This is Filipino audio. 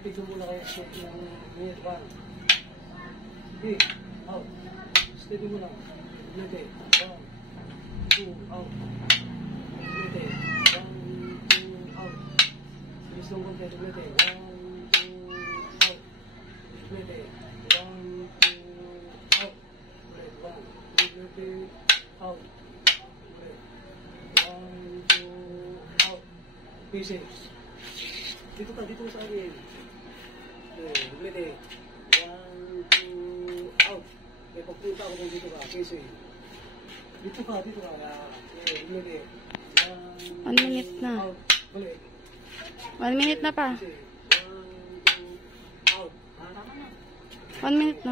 Titignan muna kayo ng minute 1. Sige, out. Steady mo lang. Ulit 1, 2, out. Ulit 1, 2, out. Bilis lang kompleto. Ulit 1, 2, out. Ulit 1, 2, out. Ulit 1, ulit out. Ulit 1, 2, out. Pieces. Dito ka, dito sa akin. Ulit 1, 2, out. May pagpunta ako kung dito ka. Pieces. Dito ka. Ulit 1 minute na. out. Ulit. 1 minute na pa. 1, 2, out. 1 minute na.